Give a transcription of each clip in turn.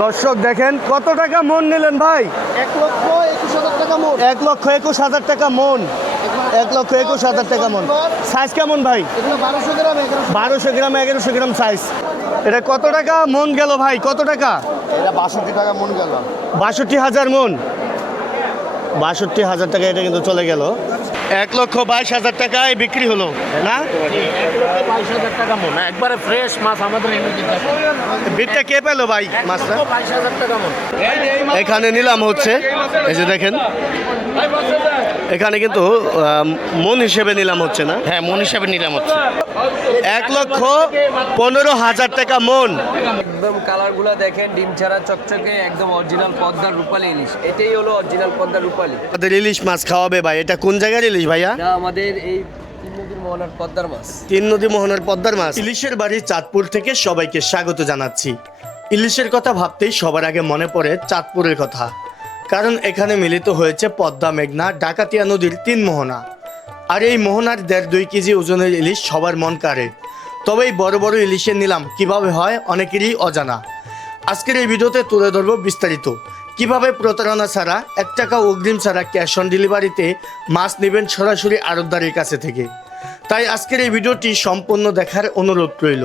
দর্শক দেখেন কত টাকা মন নিলেন ভাই? 1,21,000 টাকা মোট। 1,21,000 টাকা মন। 1,21,000 টাকা মন। সাইজ কেমন ভাই? এগুলো 1200 গ্রাম 1200 গ্রাম 1100 গ্রাম সাইজ। এটা কত টাকা মন গেল ভাই? কত টাকা? এটা 62 টাকা মন গেল। 62,000 মন। 62,000 টাকা এটা কিন্তু চলে গেল। 1,22,000 টাকায় বিক্রি হলো না? 22,000 টাকা মন, একবারে ফ্রেশ মাছ আমাদের এমনিতে থাকে। বিটটা কে পেলো ভাই মাছটা? 22,000 টাকা মন। এখানে নিলাম হচ্ছে, এই যে দেখেন এখানে কিন্তু মন হিসেবে নিলাম হচ্ছে না? হ্যাঁ, মন হিসাবে নিলাম হচ্ছে। 1,15,000 টাকা মন। একদম কালারগুলো দেখেন, ডিম ছাড়া চকচকে, একদম অরিজিনাল পদ্মার রূপালী ইলিশ। এটাই হলো অরিজিনাল পদ্মার রূপালী। আমাদের ইলিশ মাছ খাওয়াবে ভাই। এটা কোন জায়গার ইলিশ ভাইয়া? এটা আমাদের এই তিন নদীর মোহনার পদ্মার মাছ। তিন নদী মোহনার পদ্মার মাছ। ইলিশের বাড়ি চাঁদপুর থেকে সবাইকে স্বাগত জানাচ্ছি। ইলিশের কথা ভাবতেই সবার আগে মনে পড়ে চাঁদপুরের কথা, কারণ এখানে মিলিত হয়েছে পদ্মা, মেঘনা, ডাকাতিয়া নদীর তিন মোহনা। আর এই মোহনার 1.5-2 কেজি ওজনের ইলিশ সবার মন কাড়ে। তবে এই বড় বড় ইলিশের নিলাম কিভাবে হয় অনেকেরই অজানা। আজকের এই ভিডিওতে তুলে ধরবো বিস্তারিত কিভাবে প্রতারণা ছাড়া 1 টাকা অগ্রিম ছাড়া ক্যাশ অন ডেলিভারিতে মাছ নেবেন সরাসরি আড়তদারের কাছে থেকে। তাই আজকের এই ভিডিওটি সম্পূর্ণ দেখার অনুরোধ রইল।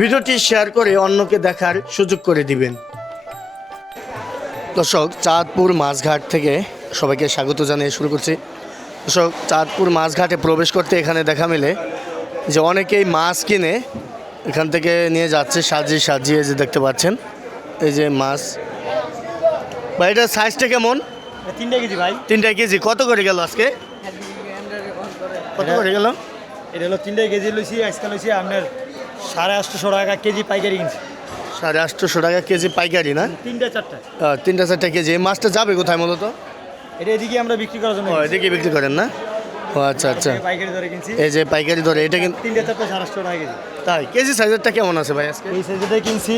ভিডিওটি শেয়ার করে অন্যকে দেখার সুযোগ করে দিবেন। দর্শক, চাঁদপুর মাছঘাট থেকে সবাইকে স্বাগত জানিয়ে শুরু করছি। দর্শক, চাঁদপুর মাছঘাটে প্রবেশ করতে এখানে দেখা মেলে যে অনেকেই মাছ কিনে এখান থেকে নিয়ে যাচ্ছে সাজিয়ে সাজিয়ে, যে দেখতে পাচ্ছেন এই যে মাছ। ভাই এটার সাইজটা কেমন? 3 কেজি ভাই। 3 কেজি। কত করে গেল আজকে? কত করে গেল? এটা হলো 3 কেজি লইছি, আজকে লইছি আপনার 850 টাকা কেজি পাইকারি কিনছি। 850 টাকা কেজি পাইকারি না? 3-4টা। 3-4টা কেজি। এই মাছটা যাবে কোথায় মূলত? এটা এদিকে আমরা বিক্রি করার জন্য ও, এদিকে বিক্রি করেন না? ও আচ্ছা আচ্ছা। পাইকারি ধরে কিনছি। এই যে পাইকারি ধরে এটা কিন্তু 3-4টা 750 টাকা কেজি। তাই কেজি সাইজেরটা কেমন আছে ভাই আজকে? এই সাইজটাই কিনছি।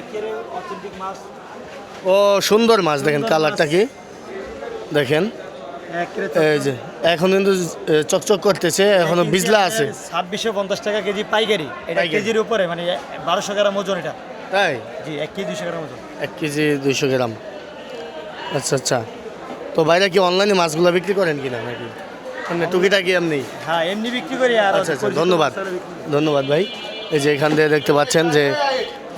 একেবারে অথেন্টিক মাছ। ও সুন্দর মাছ, দেখেন কালারটা কি দেখেন। এই যে এখন কিন্তু চকচক করতেছে, এখনো বিজলা আছে। 2650 টাকা কেজি পাইকারি। এটা পাইকারি। কেজির উপরে, মানে 1200 গ্রাম ওজন এটা। তাই? জি, 1 কেজি 200 গ্রাম ওজন। 1 কেজি 200 গ্রাম। আচ্ছা আচ্ছা। তো বাইরে কি অনলাইনে মাছগুলো বিক্রি করেন কিনা নাকি এমনি টুকিটাকি এমনি? হ্যাঁ, এমনি বিক্রি করি। আর আচ্ছা আচ্ছা, ধন্যবাদ ধন্যবাদ ভাই। এই যে এখান দিয়ে দেখতে পাচ্ছেন যে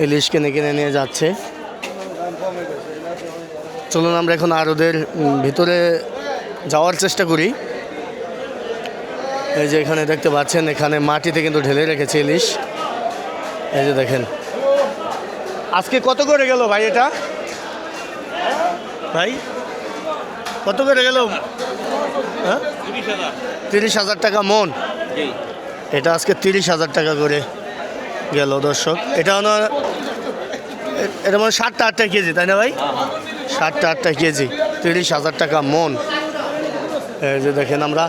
ইলিশ কিনে কিনে নিয়ে যাচ্ছে। চলুন আমরা এখন আরদের ভিতরে যাওয়ার চেষ্টা করি। এই যে এখানে দেখতে পাচ্ছেন এখানে মাটিতে কিন্তু ঢেলে রেখেছে ইলিশ। এই যে দেখেন আজকে কত করে গেল ভাই এটা? ভাই কত করে গেল? হ্যাঁ, 30,000 টাকা মন। এটা আজকে 30,000 টাকা করে গেল দর্শক। এটা হলো এটা মানে 7-8 কেজি, তাই না ভাই? 7-8 কেজি, 30,000 টাকা মন। এই যে দেখেন আমরা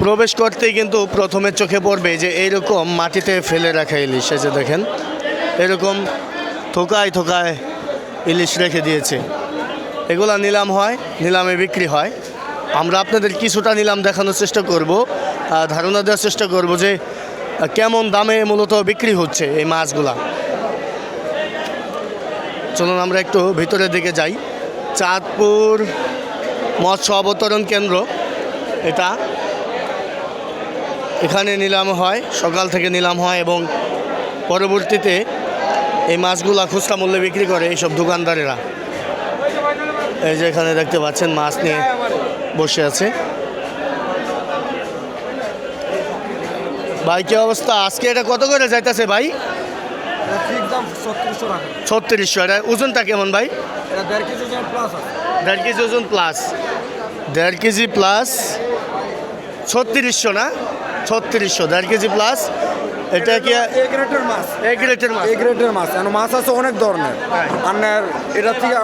প্রবেশ করতেই কিন্তু প্রথমে চোখে পড়বে যে এইরকম মাটিতে ফেলে রাখা ইলিশ। এই যে দেখেন এরকম থোকায় থোকায় ইলিশ রেখে দিয়েছে। এগুলা নিলাম হয়, নিলামে বিক্রি হয়। আমরা আপনাদের কিছুটা নিলাম দেখানোর চেষ্টা করব, ধারণা দেওয়ার চেষ্টা করব যে কেমন দামে মূলত বিক্রি হচ্ছে এই মাছগুলা। চলুন আমরা একটু ভিতরের দিকে যাই। চাঁদপুর মৎস্য অবতরণ কেন্দ্র এটা। এখানে নিলাম হয়, সকাল থেকে নিলাম হয় এবং পরবর্তীতে এই মাছগুলা খুচরা মূল্যে বিক্রি করে এইসব দোকানদারেরা। এই যে এখানে দেখতে পাচ্ছেন মাছ নিয়ে বসে আছে। ভাই কি অবস্থা আজকে? এটা কত করে যাইতেছে ভাই? একদম 3600 টাকা। 3600। এটা ওজনটা কেমন ভাই? এটা 1.5 কেজি ওজন প্লাস আছে। 1.5 কেজি ওজন প্লাস। 1.5 কেজি প্লাস 3600 না? 3600, 1.5 কেজি প্লাস। এটা কি এ গ্রেডের মাছ। এ গ্রেডের মাছ? এ গ্রেডের মাছ। এখন মাছ আছে অনেক ধরনের। আপনার এটা থেকে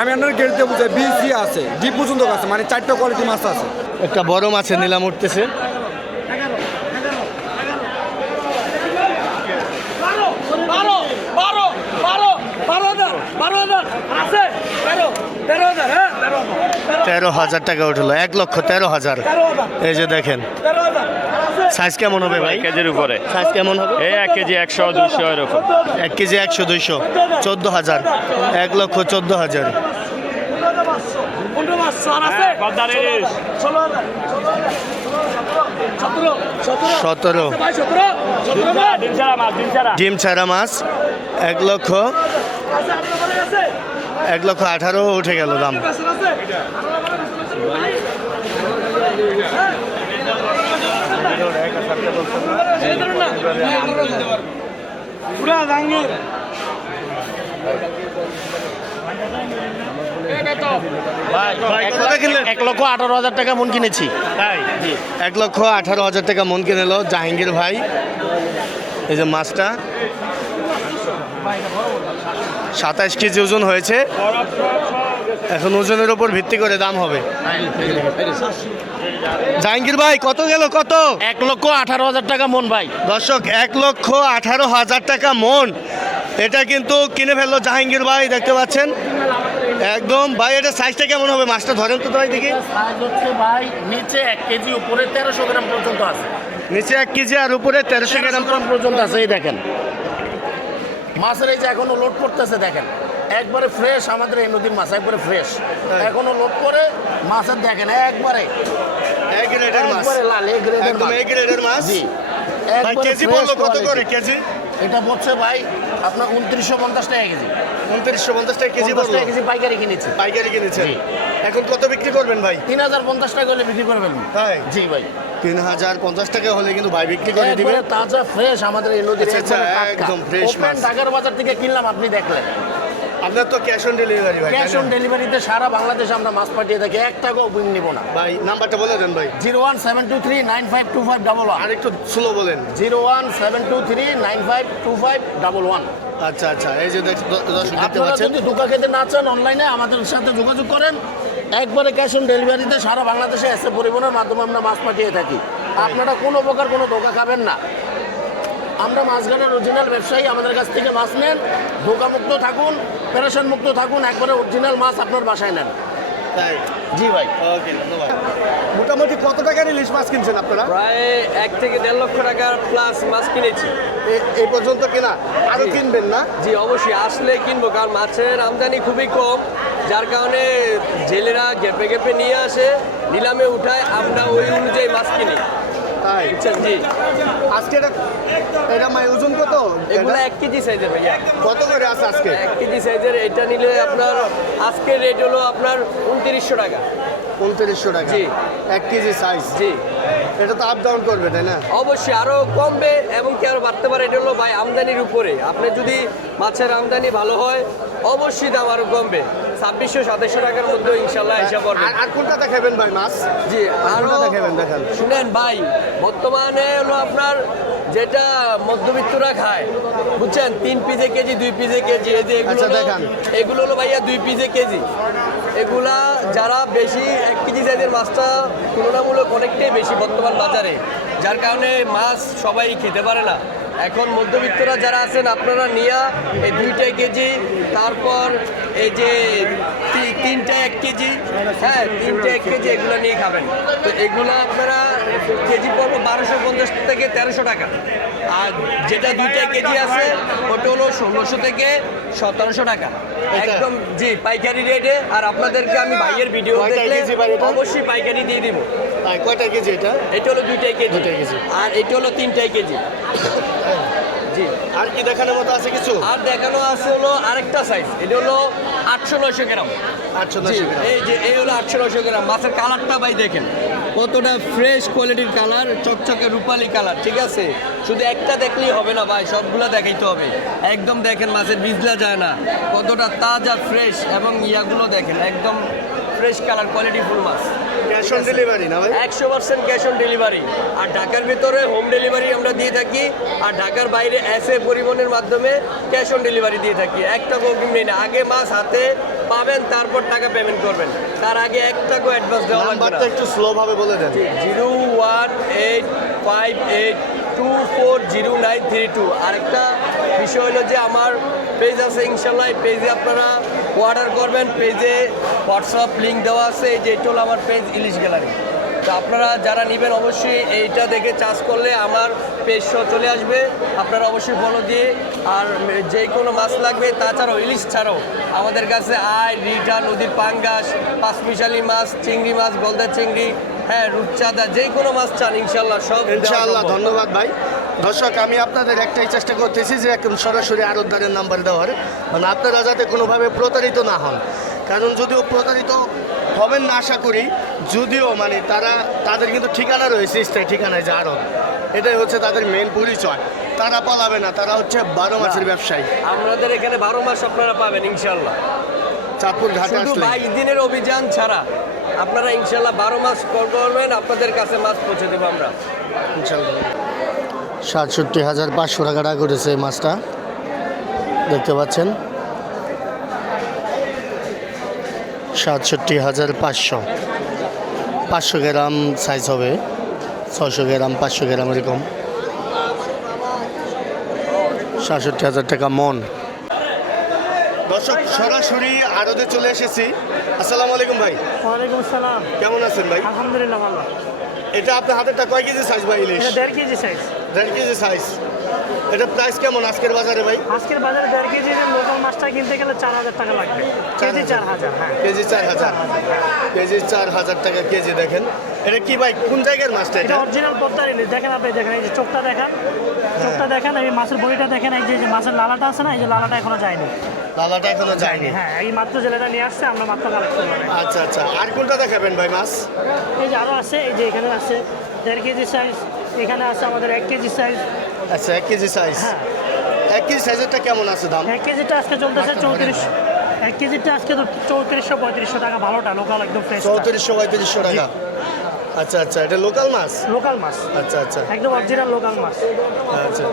আমি আপনার গ্রেড দিয়ে বুঝাই, বিসি আছে, ডি পর্যন্ত আছে, মানে 4টা কোয়ালিটি মাছ আছে। একটা বড় মাছের নিলাম উঠতেছে। তেরো হাজার টাকা উঠলো। 1,13,000। এই যে দেখেন সাইজ কেমন হবে ভাই? কেজির উপরে সাইজ কেমন হবে? এই 1 কেজি 100 200 এরকম 1 কেজি 100 200 14,000 1,14,000 পদ্মার ইলিশ 17 ডিম ছাড়া মাছ 1,18,000 উঠে গেল দাম। ভাই, কত কিনলেন? 1,18,000 টাকা মন কিনেছি। তাই 1,18,000 টাকা মন কিনে নিল জাহাঙ্গীর ভাই। এই যে মাছটা 27 কেজি ওজন হয়েছে। এখন ওজনের উপর ভিত্তি করে দাম হবে। জাহাঙ্গীর ভাই কত গেল কত? 1,18,000 টাকা মন ভাই। দর্শক 1,18,000 টাকা মন। এটা কিন্তু কিনে ফেললো জাহাঙ্গীর ভাই, দেখতে পাচ্ছেন একদম। ভাই এটা সাইজটা কেমন হবে? মাছটা ধরেন তো ভাই দেখি। সাইজ হচ্ছে ভাই নিচে 1 কেজি, উপরে 1300 গ্রাম পর্যন্ত আছে। নিচে 1 কেজি আর উপরে 1300 গ্রাম পর্যন্ত আছে। এই দেখেন মাছের এই যে এখনো লোড করতেছে, দেখেন একবারে ফ্রেশ। আমাদের এই নদীর মাছ একবারে ফ্রেশ, এখনো লোড করে মাছের দেখেন একবারে এক গ্রেডের মাছ, একবারে লাল এই গ্রেডের একদম মাছ। এক গ্রেডের মাছ। জি ভাই একবারে কেজি fresh বললো কত quality। করে কেজি? এটা বলছে ভাই আপনার 2950 টাকা কেজি। 2950 টাকা কেজি 50 বললো। টাকা কেজি পাইকারি কিনেছি। পাইকারি কিনেছেন। জি। এখন কত বিক্রি করবেন ভাই? 3050 টাকা হলে বিক্রি করে ফেলবেন। তাই জি ভাই 3050 টাকা হলে কিন্তু ভাই বিক্রি করে দিবে। একবারে তাজা ফ্রেশ আমাদের এই নদীর আচ্ছা, আচ্ছা, একবারে টাটকা। একদম fresh Open মাছ। ঢাকার বাজার থেকে কিনলাম, আপনি দেখলেন। আপনার তো ক্যাশ অন ডেলিভারি ভাই। ক্যাশ অন ডেলিভারিতে সারা বাংলাদেশে আমরা মাছ পাঠিয়ে থাকি, 1 টাকাও বিল নিব না। ভাই নাম্বারটা বলে দেন ভাই। 01723952511 আর একটু স্লো বলেন। 01723952511। আচ্ছা আচ্ছা, এই যে দর্শক দেখতে আপনারা পাচ্ছেন। যদি ধোকা খেতে না চান, অনলাইনে আমাদের সাথে যোগাযোগ করেন। একবারে ক্যাশ অন ডেলিভারিতে সারা বাংলাদেশে এসে পরিবহনের মাধ্যমে আমরা মাছ পাঠিয়ে থাকি। আপনারা কোনো প্রকার কোনো ধোকা খাবেন না। আমরা মাছঘাটের অরিজিনাল ব্যবসায়ী, আমাদের কাছ থেকে মাছ নেন, ধোকামুক্ত থাকুন, পেরেশন মুক্ত থাকুন, একবারে অরিজিনাল মাছ আপনার বাসায় নেন। তাই জি ভাই ওকে, ধন্যবাদ। মোটামুটি কত টাকার ইলিশ মাছ কিনছেন আপনারা? প্রায় 1 থেকে 1.5 লক্ষ টাকার প্লাস মাছ কিনেছি। এই পর্যন্ত কেনা, আরো কিনবেন না? জি অবশ্যই, আসলে কিনবো, কারণ মাছের আমদানি খুবই কম, যার কারণে জেলেরা গেপে গেপে নিয়ে আসে, নিলামে উঠায়, আমরা ওই অনুযায়ী মাছ কিনি। তাই বুঝছেন? জি আজকে এটা মাই ওজন কত? এগুলো 1 কেজি সাইজের ভাইয়া। কত করে আছে আজকে? 1 কেজি সাইজের এটা নিলে আপনার আজকের রেট হলো আপনার 2900 টাকা। 2900 টাকা জি। 1 কেজি সাইজ। জি এটা তো আপ ডাউন করবে তাই না? অবশ্যই আরো কমবে এবং কি আরো বাড়তে পারে। এটা হলো ভাই আমদানির উপরে। আপনি যদি মাছের আমদানি ভালো হয় অবশ্যই দাম আরো কমবে। 2600-2700 টাকার মধ্যে ইনশাল্লাহ হিসাব করবে। আর কোনটা দেখাবেন ভাই মাছ? জি আরো কোনটা দেখাবেন দেখান। শুনেন ভাই, বর্তমানে হলো আপনার যেটা মধ্যবিত্তরা খায়, বুঝছেন, 3 পিসে কেজি 2 পিসে কেজি, এই যে এগুলো আচ্ছা, হলো- দেখান। এগুলো হলো ভাইয়া 2 পিসে কেজি। এগুলা যারা বেশি 1 কেজি সাইজের মাছটা তুলনামূলক অনেকটাই বেশি বর্তমান বাজারে, যার কারণে মাছ সবাই খেতে পারে না। এখন মধ্যবিত্তরা যারা আছেন আপনারা নিয়া এই 2টা কেজি, তারপর এই যে 3টা 1 কেজি, হ্যাঁ 3টা 1 কেজি এগুলো নিয়ে খাবেন। তো এগুলো আপনারা কেজি পড়বো 1250 থেকে 1300 টাকা। আর যেটা 2টা কেজি আছে ওটা হলো 1600 থেকে 1700 টাকা একদম। জি পাইকারি রেটে। আর আপনাদেরকে আমি ভাইয়ের ভিডিও কয়টা দেখলে কেজি ভাই এটা? অবশ্যই পাইকারি দিয়ে দিব। ভাই কয়টা কেজি এটা? এটা হলো 2টা কেজি, 2টা কেজি। আর এটা হলো 3টা কেজি। জি আর কি দেখানোর মতো আছে কিছু? আর দেখানো আছে হলো আরেকটা সাইজ, এটা হলো 800-900 গ্রাম। 890 গ্রাম। এই যে এই হলো 800-900 গ্রাম। মাছের কালারটা ভাই দেখেন কতটা ফ্রেশ কোয়ালিটির কালার, চকচকে রূপালি কালার, ঠিক আছে? শুধু একটা দেখলেই হবে না ভাই, সবগুলো দেখাইতে হবে। একদম দেখেন মাছের বিজলা যায় না, কতটা তাজা ফ্রেশ, এবং ইয়াগুলো দেখেন একদম ফ্রেশ কালার, কোয়ালিটি ফুল মাছ। ক্যাশ অন ডেলিভারি না ভাই? 100% ক্যাশ অন ডেলিভারি। আর ঢাকার ভিতরে হোম ডেলিভারি আমরা দিয়ে থাকি, আর ঢাকার বাইরে এসএ পরিবহনের মাধ্যমে ক্যাশ অন ডেলিভারি দিয়ে থাকি। 1 টাকাও অগ্রিম নেই না, আগে মাছ হাতে পাবেন তারপর টাকা পেমেন্ট করবেন, তার আগে 1 টাকাও অ্যাডভান্স দেওয়া লাগবে না। নাম্বারটা একটু স্লো ভাবে বলে দেন। 01858240932। আরেকটা বিষয় হলো যে আমার পেজ আছে, ইনশাল্লাহ এই পেজে আপনারা অর্ডার করবেন। পেজে হোয়াটসঅ্যাপ লিঙ্ক দেওয়া আছে, এই যে এটা হলো আমার পেজ ইলিশ গ্যালারি। তো আপনারা যারা নেবেন অবশ্যই এইটা দেখে চাষ করলে আমার পেজ চলে আসবে, আপনারা অবশ্যই ফলো দিয়ে। আর যে কোনো মাছ লাগবে, তাছাড়াও ইলিশ ছাড়াও আমাদের কাছে আয়, রিঠা, নদীর পাঙ্গাস, পাঁচমিশালি মাছ, চিংড়ি মাছ, গলদা চিংড়ি, হ্যাঁ রূপচাঁদা, যে কোনো মাছ চান ইনশাল্লাহ সব দেওয়া ইনশাআল্লাহ, সম্ভব। ধন্যবাদ ভাই। দর্শক, আমি আপনাদের একটাই চেষ্টা করতেছি যে একদম সরাসরি আড়তদারের নাম্বার দেওয়ার, মানে আপনারা যাতে কোনোভাবে প্রতারিত না হন। কারণ যদিও প্রতারিত হবেন না আশা করি, যদিও মানে তাদের কিন্তু ঠিকানা রয়েছে, স্থায়ী ঠিকানায় যে আড়ত, এটাই হচ্ছে তাদের মেন পরিচয়। তারা পালাবে না, তারা হচ্ছে 12 মাসের ব্যবসায়ী। আমাদের এখানে 12 মাস আপনারা পাবেন ইনশাল্লাহ। চাঁদপুর ঘাটে শুধু আসলে 22 দিনের অভিযান ছাড়া আপনারা ইনশাল্লাহ 12 মাস করবেন, আপনাদের কাছে মাছ পৌঁছে দেবো আমরা। ইনশাআল্লাহ। 67,500 টাকা করেছে এই মাছটা, দেখতে পাচ্ছেন। 67,500, 500 গ্রাম সাইজ হবে, 600 গ্রাম, 500 গ্রাম এরকম। 67,000 টাকা মন। দর্শক, সরাসরি আড়তে চলে এসেছি। আসসালামু আলাইকুম ভাই, ওয়ালাইকুম আসসালাম। কেমন আছেন ভাই? আলহামদুলিল্লাহ ভালো। এটা আপনার হাতেরটা কয় কেজি সাইজ ভাই? ইলিশ এটা 1.5 কেজি সাইজ। 1.5 KG size. এটা প্রাইস কেমন আজকের বাজারে ভাই? আজকের বাজারে 1.5 কেজি লোকাল মাছটা কিনতে গেলে 4,000 টাকা লাগবে, কেজি 4,000। হ্যাঁ, কেজি 4,000, কেজি 4,000 টাকা কেজি। দেখেন এটা কি ভাই, কোন জায়গার মাছটা এটা এটা? অরিজিনাল পদ্মার ইলিশ। দেখেন আপনি, দেখেন এই যে চোখটা দেখেন, চোখটা দেখেন, এই মাছের বড়িটা দেখেন, এই যে মাছের লালাটা আছে না, এই যে লালাটা এখনো যায়নি। লালাটা এখনো যায়নি। হ্যাঁ, এই মাত্র জেলেটা নিয়ে আসছে, আমরা মাত্র কালেক্ট করলাম। আচ্ছা আচ্ছা, আর কোনটা দেখাবেন ভাই মাছ? এই যে আরও আছে, এই যে এখানে আছে 1.5 কেজি সাইজ, এখানে আছে আমাদের 1 কেজি সাইজ। আচ্ছা, 1 কেজি সাইজ। হ্যাঁ, 1 কেজি সাইজেরটা কেমন আছে দাম? 1 কেজিটা আজকে চলতেছে 34। 1 কেজিটা আজকে তো 3400-3500 টাকা, ভালোটা লোকাল একদম ফ্রেশ 3400-3500 টাকা। আচ্ছা আচ্ছা, এটা লোকাল মাছ? লোকাল মাছ, আচ্ছা আচ্ছা একদম অরিজিনাল লোকাল মাছ। আচ্ছা।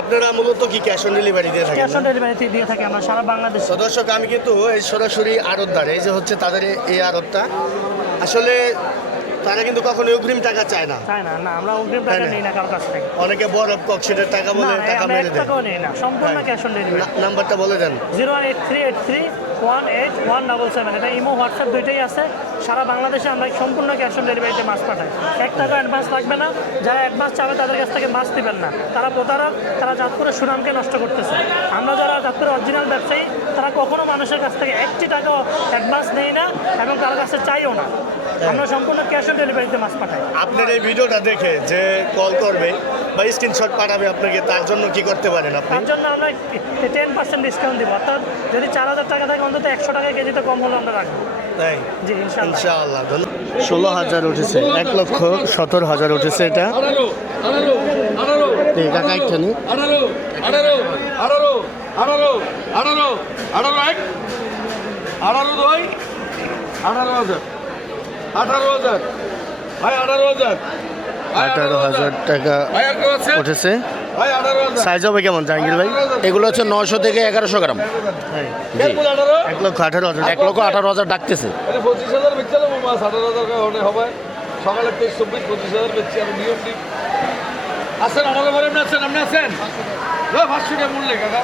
আপনারা মূলত কি ক্যাশ অন ডেলিভারি দিয়ে থাকেন? ক্যাশ অন ডেলিভারিতে দিয়ে থাকি আমরা সারা বাংলাদেশে। তো দর্শক, আমি কিন্তু এই সরাসরি আড়তদার, এই যে হচ্ছে তাদের এই আড়তটা, আসলে তারা কিন্তু কখনো অগ্রিম টাকা চায় না। তাই না, না আমরা অগ্রিম টাকা তাই না? নেই না কারোর কাছ থেকে। অনেকে বরফ কক্সিটের টাকা না, বলে টাকা আমরা মেরে 1 দেয়। টাকাও নেই না, সম্পূর্ণ ক্যাশ অন ডেলিভারি। নাম্বারটা বলে দেন। 01838318777। এটা ইমো, হোয়াটসঅ্যাপ দুইটাই আছে। সারা বাংলাদেশে আমরা সম্পূর্ণ ক্যাশ অন ডেলিভারিতে মাছ পাঠাই। 1 টাকা অ্যাডভান্স লাগবে না। যারা অ্যাডভান্স চাবে তাদের কাছ থেকে মাছ দিবেন না, তারা প্রতারক, তারা চাঁদপুরের সুনামকে নষ্ট করতেছে। আমরা যারা চাঁদপুরের অরিজিনাল ব্যবসায়ী, তারা কখনো মানুষের কাছ থেকে 1টি টাকাও অ্যাডভান্স নেই না এবং তার কাছে চাইও না। আমরা সম্পূর্ণ ক্যাশ অন ডেলিভারিতে মাছ পাঠাই। আপনার এই ভিডিওটা দেখে যে কল করবে বা স্ক্রিনশট পাঠাবে আপনাকে, তার জন্য কি করতে পারেন আপনি? তার জন্য আমরা 10% ডিসকাউন্ট দিব। অর্থাৎ যদি 4,000 টাকা থাকে, অন্তত 100 টাকা কেজিতে কম হলে আমরা রাখবো। তাই জি, ইনশাআল্লাহ। ইনশাআল্লাহ। 16,000 উঠেছে, 1,17,000 উঠেছে এটা। এই কাকা একখানি 18,000 টাকা উঠেছে। সাইজ হবে কেমন জাহাঙ্গীর ভাই? এগুলো হচ্ছে 900 থেকে 1100 গ্রাম। 1,18,000। 1,18,000 ডাকতেছে। 25,000 বেচতে যাবো মাছ, 18,000 হলে হবে। সকালে 23-24-25,000 বেচছি, আর নিয়ম নেই। আছেন আমাদের ঘরে, আপনি আছেন? আপনি আছেন 500 টাকা মূল্যে কাকা।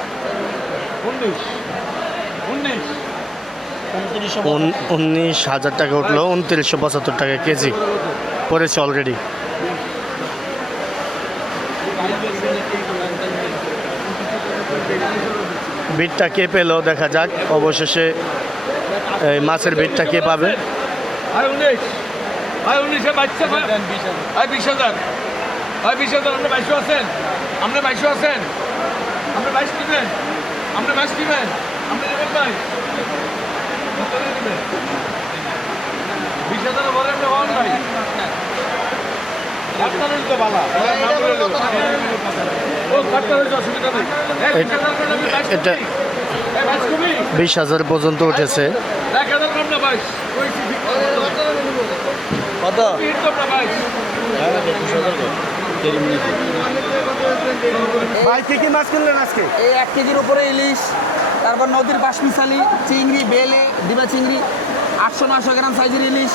19,000 টাকা উঠলো, 2975 টাকা কেজি পড়েছে অলরেডি। বিটটা কে পেলো দেখা যাক, অবশেষে এই মাছের বিটটা কে পাবে। 19 বাচ্চা 20,000। 20,000 আপনি 22 আছেন? আপনি 22 আছেন? আপনি 22 দিবেন? আপনি 22 দিবেন? আপনি দেবেন ভাই? 20,000 বলে আপনি হন ভাই। আপনারই তো ভালো। ও কাটতে হয়েছে, অসুবিধা নেই। এটা 20,000 পর্যন্ত উঠেছে। 1,000 কম না 22। কত? ভাই কি কি মাছ কিনলেন আজকে? এই 1 কেজির উপরে ইলিশ, তারপর নদীর পাঁচমিশালি, চিংড়ি, বেলে, ডিবা চিংড়ি, 800-900 গ্রাম সাইজের ইলিশ,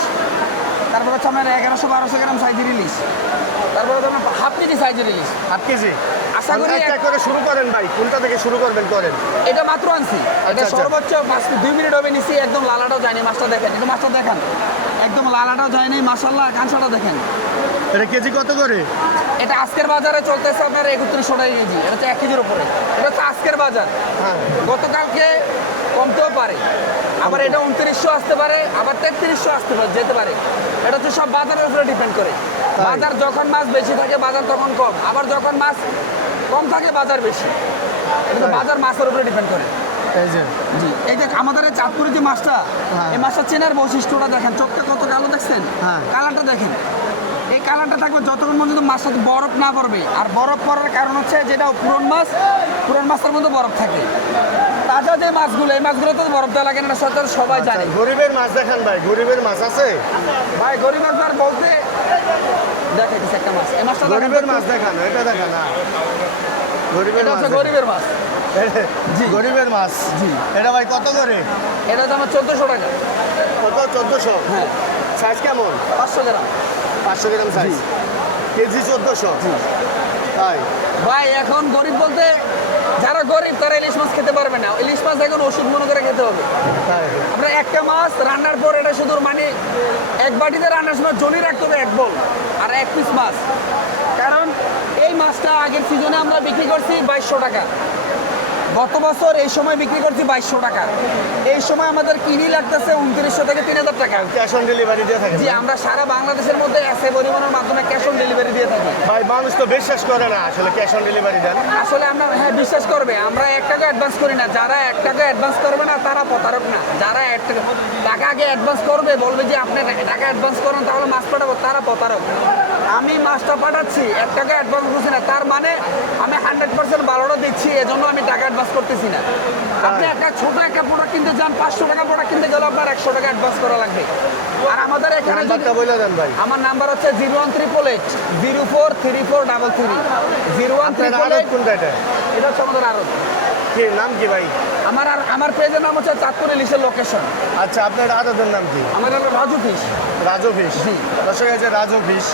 তারপর হচ্ছে আপনার 1100-1200 গ্রাম সাইজের ইলিশ, তারপর হচ্ছে আপনার হাফ কেজি সাইজের ইলিশ। হাফ কেজি আশা করি এক করে শুরু করেন ভাই, কোনটা থেকে শুরু করবেন করেন? এটা মাত্র আনছি, এটা আচ্ছা। সর্বোচ্চ 2 মিনিট হবে নিছি, একদম লালাটাও যায়নি। মাছটা দেখেন, একটু মাছটা দেখান, একদম লালাটাও যায়নি, মাশাআল্লাহ। কাঁচাটা দেখেন, এটা কেজি কত করে? এটা আজকের বাজারে চলতেছে আপনার 3100 টাকা কেজি। এটা হচ্ছে 1 কেজির উপরে, এটা হচ্ছে আজকের বাজার। হ্যাঁ। গতকালকে কমতেও পারে, আবার এটা 2900 আসতে পারে, আবার 3300 আসতে পারে, যেতে পারে। এটা হচ্ছে সব বাজারের উপরে ডিপেন্ড করে। বাজার যখন মাছ বেশি থাকে বাজার তখন কম, আবার যখন মাছ কম থাকে বাজার বেশি। এটা তো বাজার মাছের উপরে ডিপেন্ড করে। এই যে জি, এই যে আমাদের এই চাঁদপুরের যে মাছটা, এই মাছটা চেনার বৈশিষ্ট্যটা দেখেন, চোখটা কত কালো দেখছেন, হ্যাঁ। কালারটা দেখেন। এই কালারটা থাকবে যতক্ষণ পর্যন্ত মাছটা বরফ না পড়বে। আর বরফ পড়ার কারণ হচ্ছে যেটা পুরন মাছের মধ্যে বরফ থাকে। তাজা যে মাছগুলো, এই মাছগুলো তো বরফ দেওয়া লাগে না, সচরাচর সবাই জানে। গরিবের মাছ দেখান ভাই, গরিবের মাছ আছে? ভাই গরিব মাছ আর বলতে দেখে কিছু একটা মাছ, এই মাছটা দেখেন। গরিবের মাছ দেখান, এটা দেখান না। গরিবের এটা মাছ হচ্ছে দেখান। গরিবের মাছ। জি, গরিবের মাছ। জি। এটা ভাই কত করে? এটা দাম 1400 টাকা। কত? 1400। হ্যাঁ, সাইজ কেমন? 500 গ্রাম। 500 গ্রাম সাইজ, কেজি 1400। তাই ভাই এখন গরিব বলতে যারা গরিব তারা ইলিশ মাছ খেতে পারবে না। ইলিশ মাছ এখন ওষুধ মনে করে খেতে হবে। তাই আমরা একটা মাছ রান্নার পর এটা শুধু মানে এক বাটিতে রান্নার সময় জনি রাখতে হবে 1 বল আর 1 পিস মাছ। কারণ এই মাছটা আগের সিজনে আমরা বিক্রি করছি 2200 টাকা, গত বছর এই সময় বিক্রি করছি 2200 টাকা। এই সময় আমাদের কিনি লাগতেছে 2900 থেকে 3000 টাকা। ক্যাশ অন ডেলিভারি দিয়ে থাকেন? জি, আমরা সারা বাংলাদেশের মধ্যে এসএ পরিবহনের মাধ্যমে ক্যাশ অন ডেলিভারি দিয়ে থাকি। ভাই মানুষ তো বিশ্বাস করে না আসলে ক্যাশ অন ডেলিভারি দেন। আসলে আমরা, হ্যাঁ বিশ্বাস করবে, আমরা 1 টাকা অ্যাডভান্স করি না। যারা 1 টাকা অ্যাডভান্স করবে না তারা প্রতারক না। যারা 1 টাকা আগে অ্যাডভান্স করবে, বলবে যে আপনি টাকা অ্যাডভান্স করেন তাহলে মাছ পাঠাবো, তারা প্রতারক। আমি মাছটা পাঠাচ্ছি 1 টাকা অ্যাডভান্স করছি না, তার মানে আমি 100% ভালোটা দিচ্ছি, এজন্য আমি টাকা অ্যাডভান্স করতেছি না। আপনি একটা ছোট একটা প্রোডাক্ট কিনতে যান, 500 টাকা প্রোডাক্ট কিনতে গেলে আপনার 100 টাকা অ্যাডভান্স করা লাগবে। আর আমাদের এখানে যদি নাম্বারটা বলে দেন ভাই। আমার নাম্বার হচ্ছে 01388 043433 আপনার আড়ত 01388। কোনটা এটা? এটা হচ্ছে আমাদের আরো কি নাম কি ভাই? আমার পেজের নাম হচ্ছে চাঁদপুর ইলিশের লোকেশন। আচ্ছা, আপনার আড়তের নাম কি? আমার নাম রাজু ফিশ। রাজু ফিশ। জি। দর্শক আছে রাজু ফিশ।